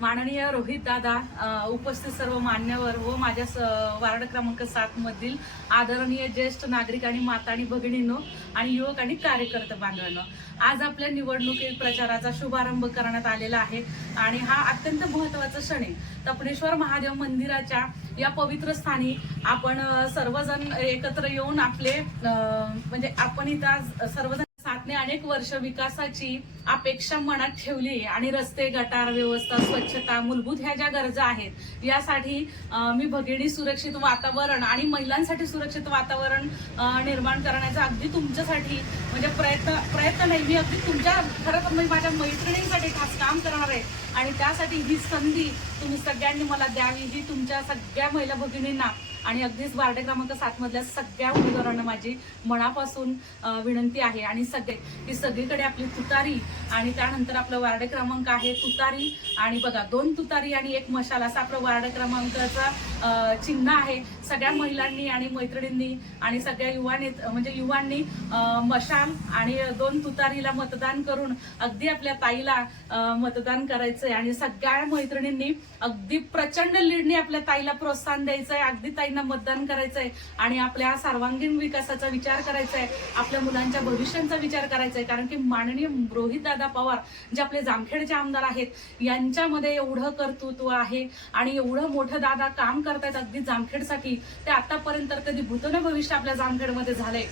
माननीय रोहित दादा उपस्थित सर्व मान्यवर व माझ्या स- वार्ड क्रमांक सात मधील आदरणीय ज्येष्ठ नागरिक आणि माता आणि भगिनींनो आणि युवक आणि कार्यकर्ते बांधवांनो आज आपल्या निवडणुकीत प्रचाराचा शुभारंभ करण्यात आलेला आहे आणि हा अत्यंत महत्त्वाचा क्षण आहे. तपणेश्वर महादेव मंदिराच्या या पवित्र स्थानी आपण सर्वजण एकत्र येऊन आपले म्हणजे आपण इथं आज सर्वजण सातने अनेक वर्ष विकासाची अपेक्षा मनात ठेवली आहे. आणि रस्ते गटार व्यवस्था स्वच्छता मूलभूत ह्या ज्या गरजा आहेत यासाठी मी भगिनी सुरक्षित वातावरण आणि महिलांसाठी सुरक्षित वातावरण निर्माण करण्याचा अगदी तुमच्यासाठी म्हणजे प्रयत्न प्रयत्न नाही मी अगदी तुमच्या खरं तर मी माझ्या मैत्रिणींसाठी खास काम करणार आहे. आणि त्यासाठी ही संधी तुम्ही सगळ्यांनी मला द्यावी ही तुमच्या सगळ्या महिला भगिनींना आणि अगदीच वार्ड क्रमांक सात मधल्या सगळ्या उमेदवारांना माझी मनापासून विनंती आहे. आणि सगळे की सगळीकडे आपली तुतारी आणि त्यानंतर आपलं वार्ड क्रमांक आहे तुतारी. आणि बघा दोन तुतारी आणि एक मशाल असं आपलं वार्ड क्रमांकाचा चिन्ह आहे. सगळ्या महिलांनी आणि मैत्रिणींनी आणि सगळ्या युवाने म्हणजे युवांनी मशाल आणि दोन तुतारीला मतदान करून अगदी आपल्या ताईला मतदान करायचंय. आणि सगळ्या मैत्रिणींनी अगदी प्रचंड लीडने आपल्या ताईला प्रोत्साहन द्यायचंय. अगदी ताईंना मतदान करायचंय आणि आपल्या सर्वांगीण विकासाचा विचार करायचा आहे आपल्या मुलांच्या भविष्यांचा विचार करायचा आहे कारण की माननीय रोहित दादा पवार जे आपले जामखेडचे आमदार आहेत यांच्यामध्ये एवढं कर्तृत्व आहे आणि एवढं मोठं दादा काम करतायत अगदी जामखेडसाठी ते आतापर्यंत कधी भूतन भविष्य आपल्या जामखेडमध्ये झालंय.